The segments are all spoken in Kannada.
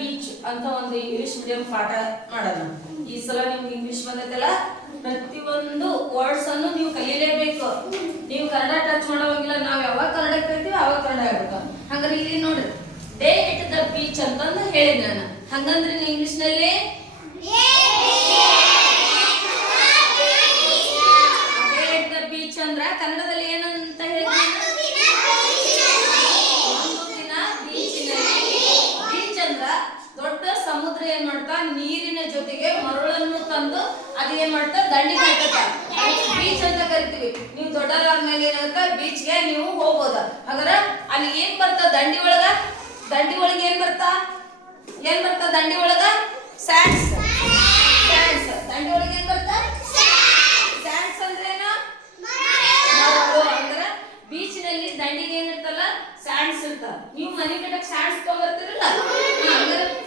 ಬೀಚ್ ಅಂತ ಒಂದು ಇಂಗ್ಲಿಷ್ ಮೀಡಿಯಂ ಪಾಠ ಮಾಡೋಣ. ಈ ಸಲ ನಿಮ್ಗೆ ಇಂಗ್ಲಿಷ್ ಬಂದೈತಲ್ಲ, ಪ್ರತಿಯೊಂದು ವರ್ಡ್ಸ್ ಅನ್ನು ನೀವು ಕಲೀಲೇಬೇಕು. ನೀವು ಕನ್ನಡ ಟಚ್ ಮಾಡೋವಾಗಿಲ್ಲ. ನಾವು ಯಾವಾಗ ಕನ್ನಡ ಕಲಿತೀವಿ ಅವಾಗ ಕನ್ನಡ ಆಗ್ಬೇಕು. ಹಂಗಾರೆ ಇಲ್ಲಿ ನೋಡ್ರಿ, ಡೇ ಎಟ್ ದ ಬೀಚ್ ಅಂತಂದು ಹೇಳಿದ್ ನಾನು. ಹಂಗಂದ್ರೆ ಇಂಗ್ಲಿಷ್ ನಲ್ಲಿ ಡೇ ಎಟ್ ದ ಬೀಚ್ ಅಂದ್ರ ಕನ್ನಡದಲ್ಲಿ ಏನಂತ ಹೇಳಿದ್ರೆ ದೊಡ್ಡ ಸಮುದ್ರ ಏನ್ ಮಾಡ್ತಾ, ನೀರಿನ ಜೊತೆಗೆ ಮರಳನ್ನು ತಂದು ಅದೇನ್ ಮಾಡ್ತಾ ದಂಡಿಗೆ ಹಾಕತ್ತ, ಬೀಚ್ ಅಂತ ಕರಿತೀವಿ. ನೀವು ದೊಡ್ಡರಾದ್ಮೇಲೆ ಏನಾಗುತ್ತಾ, ಬೀಚ್ಗೆ ನೀವು ಹೋಗ್ಬೋದ. ಹಾಗಾದ್ರೆ ಅಲ್ಲಿ ಏನ್ ಬರ್ತಾ ದಂಡಿ ಒಳಗ ಏನ್ ಬರ್ತಾ ದಂಡಿ ಒಳಗ ಸ್ಯಾಂಡ್ಸ್. ದಂಡಿ ಒಳಗೆ ಏನ್ ಬರ್ತಾ ಸ್ಯಾಂಡ್ಸ್ ಅಂದ್ರೆ ಏನು? ಅಂದ್ರೆ ಬೀಚ್ ನಲ್ಲಿ ದಂಡಿಗೆ ಏನಿರ್ತಲ್ಲ, ಸ್ಯಾಂಡ್ಸ್ ಇರ್ತ. ನೀವು ಮನೆ ಕಟ್ಟಕ್ ಸ್ಯಾಂಡ್ಸ್ ತಗೊಂಡ್ಬರ್ತೀರಲ್ಲ,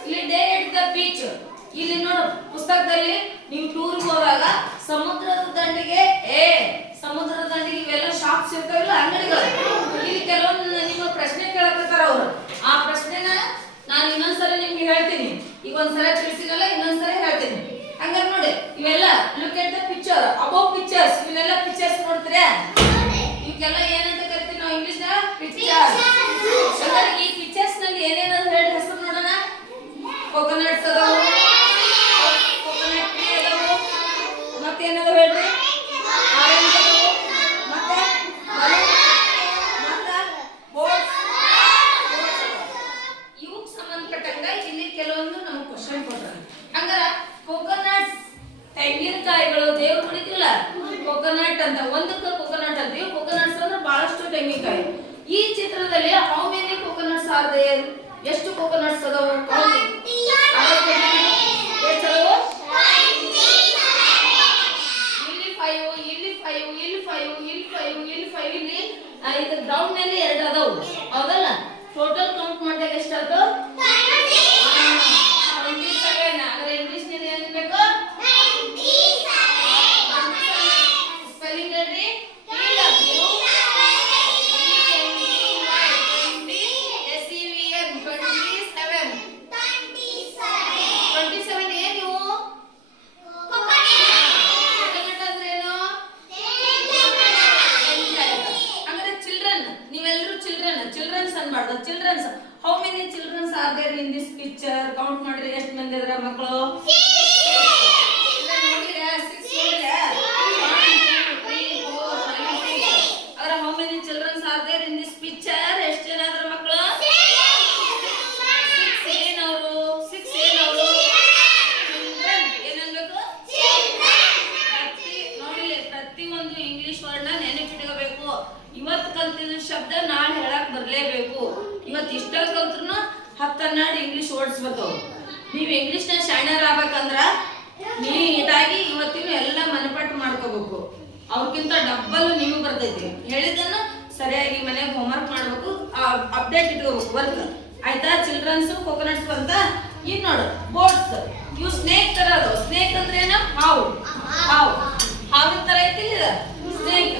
ಇಲ್ಲಿ ಡೇ ಎಟ್ ದ ಬೀಚ್. ಇಲ್ಲಿ ನೋಡು, ಪುಸ್ತಕದಲ್ಲಿ ನೀವು ಟೂರ್ ಹೋದಾಗ ಸಮುದ್ರದ ದಂಡಿಗೆ ಇವೆಲ್ಲ ಶಾಪ್ಸ್ ಇರ್ತಾವಲ್ಲ, ಅಂಗಡಿಗಳು. ಇಲ್ಲಿ ಕೆಲವೊಂದು ನಿಮ್ಮ ಪ್ರಶ್ನೆ ಕೇಳಕತ್ತಾರ ಅವರು. ಆ ಪ್ರಶ್ನೆನ ನಾನು ಇನ್ನೊಂದ್ಸಲ ನಿಮ್ಗೆ ಹೇಳ್ತೀನಿ. ಈಗ ಒಂದ್ಸಲ ತಿಳಿಸಿನಲ್ಲ, ಇನ್ನೊಂದ್ಸಲ ಹೇಳ್ತೀನಿ. ಹಂಗಾರೆ ನೋಡಿ, ಇವೆಲ್ಲ look at the picture, above pictures. ಇವೆಲ್ಲ ಪಿಕ್ಚರ್ಸ್ ನೋಡ್ತೀರಾ? ಇವಕ್ಕೆಲ್ಲ ಏನಂತ ಕರಿತೀವಿ ನಾವು ಇಂಗ್ಲಿಷ್ ನ? ಪಿಕ್ಚರ್ಸ್. ಈ ಪಿಕ್ಚರ್ಸ್ ನಲ್ಲಿ ಏನೇನಾದ್ರು ಹೇಳಿ ಹೆಸರು ನೋಡೋಣ. ಕೋಕೋನಟ್ಸ್ ಅದಾವು, ಕೋಕೋನಟ್ ಟ್ರೀ ಅದಾವು, ಮತ್ತೇನಾದ್ರು ಹೇಳ್ರಿ? ಆರೆಂಜ್ ಅದಾವು, ಮತ್ತೆ ಬೋಟ್ಸ್. ಇವಕ್ಕೆ ಸಂಬಂಧಪಟ್ಟಂಗ ಇಲ್ಲಿ ಕೆಲವೊಂದು ನಮ್ಗೆ ಕ್ವಶನ್ ಕೊಡ್ತಾರೆ. ಹಂಗಾರ ಕೋಕೋನಟ್ಸ್, ತೆಂಗಿನಕಾಯಿಗಳು ದೇವ್ರು ಕುಡಿತಿಲ್ಲ, ಕೋಕೋನಟ್ ಅಂತ ಒಂದಕ್ಕೆ ಕೋಕೋನಟ್ ಅಂತೀವಿ. ಕೋಕೋನಟ್ಸ್ ಅಂದ್ರೆ ಬಹಳಷ್ಟು ತೆಂಗಿನಕಾಯಿ. ಈ ಚಿತ್ರದಲ್ಲಿ how many coconuts are there? ಎಷ್ಟು ಕೋಕೋನಟ್ಸ್ ಅದಾವು? ಇದು ಗ್ರೌಂಡ್ ನಲ್ಲಿ 2 ಅದಾವು, ಹೌದಲ್ಲ? ಟೋಟಲ್ ಕೌಂಟ್ ಮಾಡಿದಾಗ ಎಷ್ಟಾಯ್ತು? 27. ಆದ್ರೆ ಇಂಗ್ಲಿಷ್ ನಲ್ಲಿ ಏನ್ಬೇಕು? ಸ್ಪೆಲ್ಲಿಂಗ್ ಹೇಳ್ರಿ. Childrens, how many childrens are there in this picture? Count ಮಾಡಿದ್ರೆ ಎಷ್ಟು ಮಂದಿ ಇದಾರೆ ಮಕ್ಕಳು? 6 ನೋಡಿದ್ರೆ 6 ನೋಡಿದ್ರೆ 1 2 3 4 5 6. ಆದ್ರೆ how many childrens are there in this picture? ಎಷ್ಟು ಜನ ಇದಾರೆ ಮಕ್ಕಳು? 6 ಏನವರು? 6 ಏನವರು? ಚಿಲ್ಡ್ರನ್. ಏನನ್ಬೇಕು? ನೋಡಿಲಿ, ಪ್ರತಿಯೊಂದು ಇಂಗ್ಲಿಷ್ ವರ್ಡ್ ನ ನೆನಪಿಟ್ಕೋಬೇಕು. ಇವತ್ತು ಕಲ್ತಿದ ಶಬ್ದ ನಾಳೆ ಹೇಳಕ್ ಬರ್ಲೇಬೇಕು. ಇವತ್ತು ಇಷ್ಟ ಕಲ್ತ್ರು 10-12 ಇಂಗ್ಲಿಷ್ ವರ್ಡ್ಸ್ ಬರ್ತಾವೆ. ನೀವು ಇಂಗ್ಲಿಷ್ ನ ಶೈನರ್ ಆಗ್ಬೇಕಂದ್ರ ನೀಟಾಗಿ ಇವತ್ತಿನ ಎಲ್ಲ ಮನಪಟ್ಟು ಮಾಡ್ಕೋಬೇಕು. ಅವ್ರಕ್ಕಿಂತ ಡಬ್ಬಲ್ ನೀವು ಬರ್ತೈತಿ. ಹೇಳಿದನ್ನು ಸರಿಯಾಗಿ ಮನೆಗೆ ಹೋಮ್ವರ್ಕ್ ಮಾಡ್ಬೇಕು, ಅಪ್ಡೇಟ್ ಇಟ್ಕೋಬೇಕು ವರ್ಕ್. ಆಯ್ತಾ? ಚಿಲ್ಡ್ರನ್ಸ್, ಕೋಕೋನಟ್ಸ್ ಬಂತ. ಈಗ ನೋಡು, ಬೋಟ್ಸ್. ಇವು ಸ್ನೇಕ್ ತರ ಅದಾವ. ಸ್ನೇಕ್ ಅಂದ್ರೆ ಏನು? ಹಾವಿನ ತರ ಐತಿ ಸ್ನೇಕ್.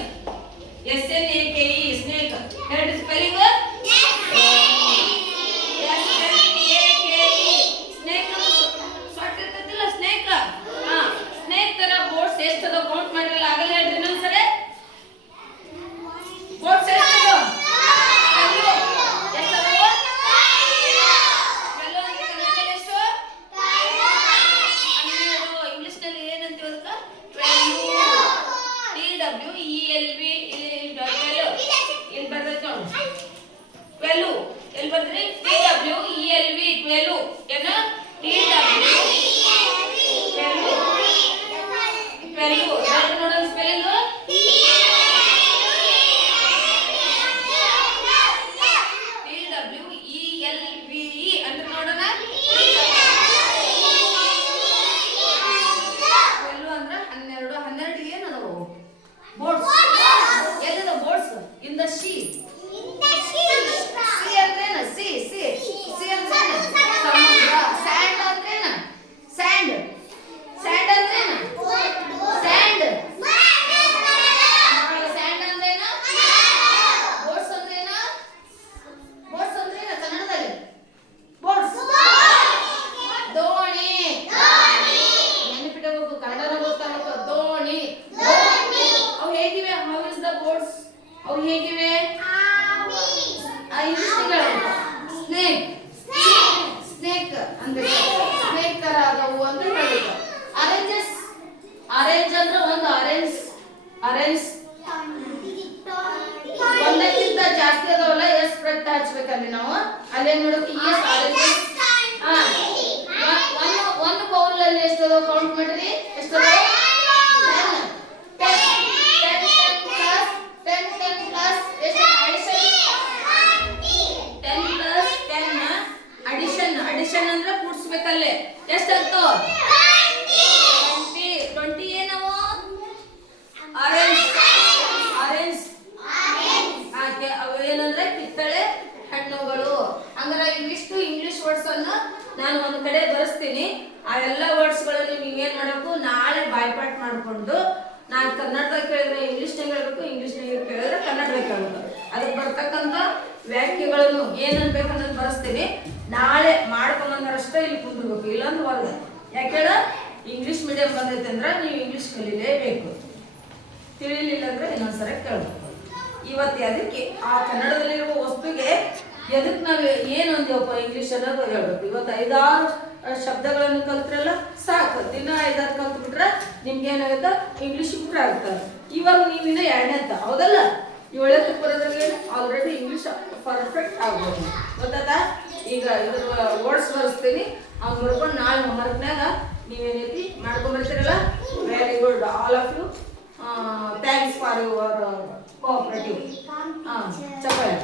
SNAKE, snake. ಹೇಳ್ರಿ ಸ್ಪೆಲ್ಲಿಂಗ್. ಸ್ನೇಕ್ ಸಾಟ್ ಇರ್ತೈತಿಲ್ಲ, ಸ್ನೇಕ್. ಸ್ನೇಕ್ ತರ ಬೋಟ್ಸ್ ಎಷ್ಟದ ಕೌಂಟ್ ಮಾಡಿರಲ್ಲ, ಆಗಲ್ಲ ಹೇಳ್ರಿ ಇನ್ನೊಂದ್ಸರಿ. ಬೋಟ್ಸ್ ಎಷ್ಟದು? ಇಂಗ್ಲಿಷ್ ನಲ್ಲಿ ಏನಂತೀವಿ ಅದಕ್ಕ? 12. ಇಲ್ಲಿ ಬರ್ತೈತಿ ನೋಡಿ, 12. ಅಂದ್ರೆ ಸ್ನೇಹಿತರಾದವು ಅಂತ ಹೇಳಿದ್ರು. ಆರೆಂಜಸ್, ಆರೆಂಜ್ ಅಂದ್ರೆ ಒಂದು ಆರೆಂಜ್, ಆರೆಂಜ್ ಒಂದಕ್ಕಿಂತ ಜಾಸ್ತಿ ಅದಾವಲ್ಲ ಎಸ್ ಪ್ರತ್ಯಯ ಹಚ್ಬೇಕಲ್ಲಿ ನಾವು. ಅಲ್ಲೇನ್ ನೋಡಬೇಕು ಎಸ್ ಆರೆಂಜಸ್. ಒಂದು ಬೌಲ್ ಅಲ್ಲಿ ಎಷ್ಟು ಅದಾವ ಕೌಂಟ್ ಮಾಡ್ರಿ. ಎಷ್ಟು ಅದಾವ? 10 ಪ್ಲಸ್ ಎಷ್ಟು ಅಡಿಷನ್, ಅಡಿಷನ್ ಅಂದ್ರೆ ಕೂಡಿಸ್ಬೇಕಲ್ಲೇ. ಎಷ್ಟಾಗ್ತಾವ? 20 ಏನವು? ಆರೆಂಜ್, ಆರೆಂಜ್ ಅವು ಏನಂದ್ರೆ ಕಿತ್ತಳೆ ಹಣ್ಣುಗಳು. ಹಂಗಾರೆ ಇವಿಷ್ಟು ಇಂಗ್ಲಿಷ್ ವರ್ಡ್ಸ್ ಅನ್ನ ನಾನು ಒಂದ್ ಕಡೆ ಬರೆಸ್ತೀನಿ. ಆ ಎಲ್ಲ ವರ್ಡ್ಸ್ ಗಳನ್ನು ನೀವೇನ್ ಮಾಡಬೇಕು, ನಾಳೆ ಬಾಯ್ಪಾಟ್ ಮಾಡ್ಕೊಂಡು ನಾನು ಕನ್ನಡದಾಗ ಕೇಳಿದ್ರೆ ಇಂಗ್ಲಿಷ್ನಾಗ ಹೇಳ್ಬೇಕು, ಇಂಗ್ಲಿಷ್ನಾಗ ಕೇಳಿದ್ರೆ ಕನ್ನಡದಾಗ ಹೇಳ್ಬೇಕು. ಅದಕ್ಕೆ ಬರ್ತಕ್ಕಂಥ ವ್ಯಾಖ್ಯೆಗಳನ್ನು ಏನನ್ಬೇಕು ಅನ್ನೋದು ಬರೆಸ್ತೀನಿ. ನಾಳೆ ಮಾಡ್ಕೊಂಬಂದರಷ್ಟೇ ಇಲ್ಲಿ ಕುಂದಿರ್ಬೇಕು, ಇಲ್ಲಾಂದ್ರೆ ಹೊರಗೆ. ಯಾಕೆಳ ಇಂಗ್ಲಿಷ್ ಮೀಡಿಯಂ ಬಂದೈತೆ ಅಂದ್ರೆ ನೀವು ಇಂಗ್ಲಿಷ್ ಕಲೀಲೇಬೇಕು. ತಿಳಿಲಿಲ್ಲ ಅಂದ್ರೆ ಇನ್ನೊಂದ್ಸರಿ ಕೇಳಬೇಕು. ಇವತ್ತು ಅದಕ್ಕೆ ಆ ಕನ್ನಡದಲ್ಲಿರುವ ವಸ್ತುಗೆ ಎದಕ್ಕೆ ನಾವು ಏನು ಅಂದೇವಪ್ಪ ಇಂಗ್ಲಿಷ್ ಅನ್ನೋದು ಹೇಳ್ಬೇಕು. ಇವತ್ತು 5-6 ಶಬ್ದಗಳನ್ನು ಕಲ್ತ್ರಲ್ಲ ಸಾಕು. ದಿನ 5-6 ಕಲ್ತ್ಬಿಟ್ರೆ ನಿಮ್ಗೆ ಏನಾಗುತ್ತೆ, ಇಂಗ್ಲಿಷ್ ಇಂಪ್ರೂವ್ ಆಗ್ತದೆ. ಇವಾಗ ನೀವಿನ್ನ 2ನೇ ಅಂತ ಹೌದಲ್ಲ, 7ನೇ ಬರೋದ್ರಲ್ಲಿ ಆಲ್ರೆಡಿ ಇಂಗ್ಲಿಷ್ ಪರ್ಫೆಕ್ಟ್ ಆಗ್ಬೋದು. ಗೊತ್ತಾಯ್ತಾ? ಈಗ ಇದ್ರ ವರ್ಡ್ಸ್ ಬರೆಸ್ತೀನಿ, ಅವ್ನು ಬರ್ಕೊಂಡು ನಾಳೆ ಹೋಮ್ವರ್ಕ್ನಾಗ ನೀವೇನೈತಿ ಮಾಡ್ಕೊಂಡ್ಬರ್ತೀರಲ್ಲ. Very good all of you. Thanks for your cooperative. ಚಪ್ಪಾಳೆ.